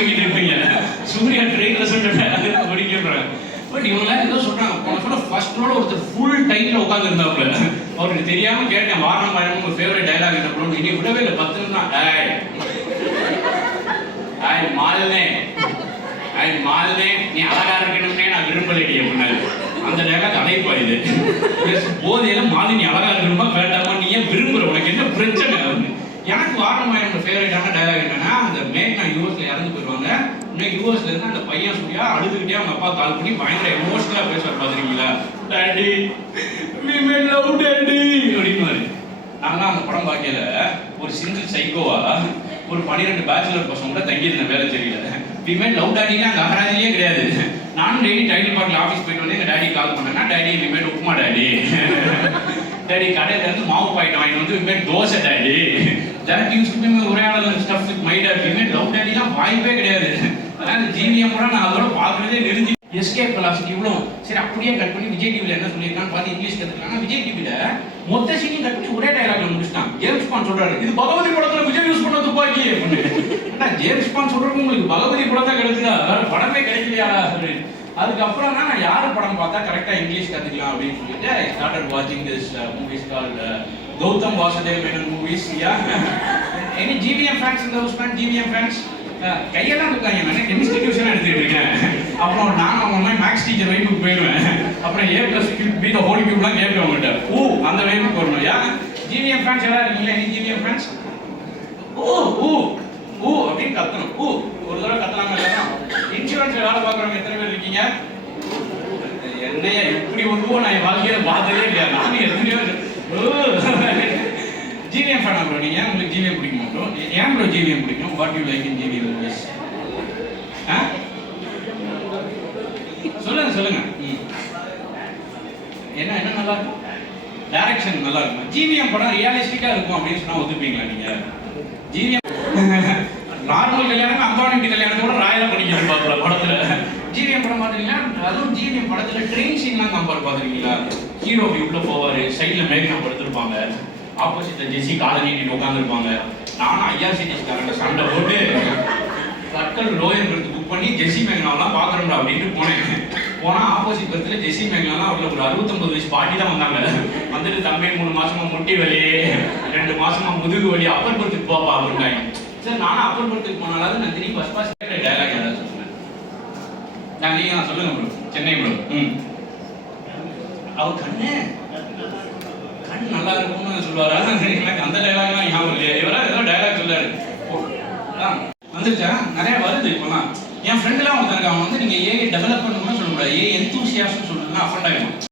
போய்கிட்டு இருப்பீங்க. சூர்யா ட்ரெயின்ல சொல்லிட்டு படிக்கிறாங்க. பட் இவங்களாம் ஏதோ சொல்றாங்க. போன சொல்ல ஃபர்ஸ்ட் ரோல ஒருத்தர் ஃபுல் டைம்ல உட்கார்ந்து இருந்தாப்புல. அவருக்கு தெரியாம கேட்டேன், வாரணம் வாரணம் உங்க ஃபேவரட் டயலாக் என்ன ப்ரோ? இனி விடவே இல்லை 10 நிமிஷம். மால்னே நீ அழகா இருக்கணும்னே நான் விரும்பலடி அப்படின்னாரு. அந்த டயலாக் அழைப்பா இது. போதையில மாலினி அழகா இருக்கணுமா வேண்டாமா, நீ ஏன் விரும்புற, உனக்கு என்ன பிரச்சனை? எனக்கு வாரணமாயிரம் ஃபேவரட்டான டயலாக் என்னன்னா, அந்த மேக்னா யூஎஸ்ல இறந்து போயிடுவாங்க. இன்னும் யூஎஸ்ல இருந்து அந்த பையன் சூர்யா அழுதுகிட்டே அவங்க அப்பா கால் பண்ணி பயங்கர எமோஷனலா பேசுவார். பாத்துருக்கீங்களா? Daddy we made love daddy அப்படின்னுவாரு. நாங்களாம் அந்த படம் பார்க்கல, ஒரு சிங்கிள் சைக்கோவா ஒரு 12 பேச்சுலர் பசங்க கூட தங்கியிருந்தேன் வேலை தெரியல. we made love daddy அங்க அகராதிலே கிடையாது. நானும் டெய்லி டைட்டில் பார்க்கல ஆஃபீஸ் போயிட்டு வந்து எங்க டாடி கால் பண்ணேன்னா, daddy we made upma daddy, daddy கடையில இருந்து மாவு பாக்கெட் வாங்கிட்டு வந்து we made dosa daddy, that used to be my உரையாடல் stuff with my dad. we made love daddy எல்லாம் வாய்ப்பே கிடையாது. அதனால ஜிவிஎம் கூட நான் அதோட பார்க்கறதே நிறுத்தி எஸ்கேப் வெலாசிட்டி இவ்வளோ சரி அப்படியே கட் பண்ணி விஜய் டிவியில் என்ன சொல்லியிருக்கான்னு பார்த்து இங்கிலீஷ் கற்றுக்கலாம். விஜய் டிவியில் மொத்த சீனையும் கட் பண்ணி ஒரே டைலாக்ல முடிச்சிட்டான். ஜேம்ஸ் பாண்ட் சொல்றாரு, இது பகவதி படத்தில் விஜய் யூஸ் பண்ண துப்பாக்கி அப்படின்னு. ஜேம்ஸ் பாண்ட் சொல்றப்ப உங்களுக்கு பகவதி படம் தான் கிடைக்குதா, வேற படமே கிடைக்கலையா அப்படின்னு. அதுக்கப்புறம் தான் நான் யார் படம் பார்த்தா கரெக்டாக இங்கிலீஷ் கற்றுக்கலாம் அப்படின்னு சொல்லிட்டு ஐ ஸ்டார்டட் வாட்சிங் this movies called Gautham Vasudev Menon movies. Any GVM fans in the house man? GVM fans கையெல்லாம் இருக்காங்க. நான் கெமிஸ்ட்ரி டியூஷன் எடுத்துட்டு இருக்கேன். அப்புறம் நானும் அவங்க மேக்ஸ் டீச்சர் வைப்புக்கு போயிடுவேன். அப்புறம் A + B ஹோல் கியூப்லாம் கேட்க மாட்டேன். அந்த வைப்புக்கு வரணும். ஜிவிஎம் ஃபேன்ஸ் எல்லாம் இருக்கீங்களா? Any GVM fans? அப்படின்னு கத்தணும். ஒரு தடவை கத்தலாமா இல்லையா? இன்சூரன்ஸ் வேலை பார்க்குறவங்க எத்தனை பேர் இருக்கீங்க? என்னையா இப்படி ஒரு நான் என் வாழ்க்கையில பார்த்ததே இல்லையா? நானும் எத்தனையோ ஜிவிஎம் ஃபேனா ப்ரோ நீங்க? உங்களுக்கு ஜிவிஎம் பிடிக்குமா ப்ரோ? ஏன் ப்ரோ ஜிவிஎம் பிடிக்கும்? What you like in GVM movies? சொல்லுங்க. என்ன நல்லா இருக்கும்? டைரக்ஷன் நல்லா இருக்கும். ஜிவிஎம் படம் ரியலிஸ்டிக்கா இருக்கும் அப்படின்னு சொன்னா ஒத்துப்பீங்களா நீங்க? ஜிவிஎம் நார்மல் கல்யாணம் அம்பானி கல்யாணத்தோட ராயலா பண்ணிக்கிறேன் பாக்குற படத்துல. ஜிவிஎம் படம் பாத்தீங்கன்னா, அதுவும் ஜிவிஎம் படத்துல ட்ரெயின் சீன்லாம் கம்பேர் பாத்துருக்கீங்களா? ஹீரோ உள்ள போவாரு, சைட்ல மேக்னா படுத்திருப்பாங்க, ஆப்போசிட்ல ஜெசி காலை நீட்டிட்டு உட்காந்துருப்பாங்க. நானும் ஐஆர்சிடிஎஸ்காரங்க சண்டை போட்டு கற்கள் லோயர் பெர்த் புக் பண்ணி ஜெசி மேக்னாவெல்லாம் பார்க்குறோம்டா அப்படின்ட்டு போனால் ஆப்போசிட் பெர்த்தில் ஜெசி மேக்னாலாம் அவ்வளோ ஒரு 69 வயசு பாட்டி தான் வந்தாங்க. வந்துட்டு தம்பி 3 மாசமா முட்டி வலி, 2 மாசமா முதுகு வலி, அப்பர் பெர்த்துக்கு போப்பா அப்படின்ட்டாங்க. சரி நானும் அப்பர் பெர்த்துக்கு போனாலும் நான் திரும்பி ஃபர்ஸ்ட் டைலாக் ஏதாவது சொல்லுவேன். நீங்கள் சொல்லுங்க ப்ரோ. சென்னை ப்ரோ. அவர் கண்ணு நல்லா இருக்கும்னு சொல்லுவாரா? எனக்கு அந்த டைலாக்லாம் ஞாபகம் இல்லையா? இவரா ஏதோ டைலாக் சொல்லாரு வந்துச்சா? நிறைய வருது இப்போலாம். என் ஃப்ரெண்ட்லாம் ஒருத்தருக்கு அவன் வந்து நீங்கள் ஏஐ டெவலப் பண்ணணும்னு சொல்ல முடியாது, ஏஐ எந்தூசியாஸ்ட்னு சொல்லுங்கன்னா அஃபண்ட் ஆகிடும்.